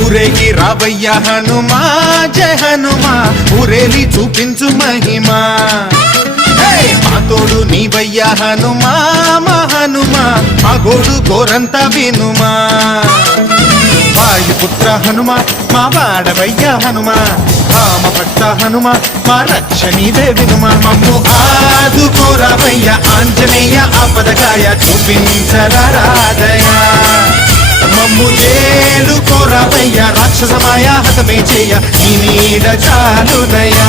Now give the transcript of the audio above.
ఊరేగి రావయ్య హనుమా జయ హనుమా ఊరేలి చూపించు మహిమా మా తోడు నీవయ్య హనుమా మా హనుమా మా గోడు గోరంత వినుమా వాయుపుత్ర హనుమా మా వాడవయ్య హనుమా రామ భక్త హనుమా మా రక్షణీదే వినుమా మమ్ము ఆదుకోరావయ్య ఆంజనేయ ఆపదకాయ చూపించరాదయా మమ్ము ఏలు కోరావయ్య రాక్షసమాయ హతమే చేయ నీ నీడ చాలునయా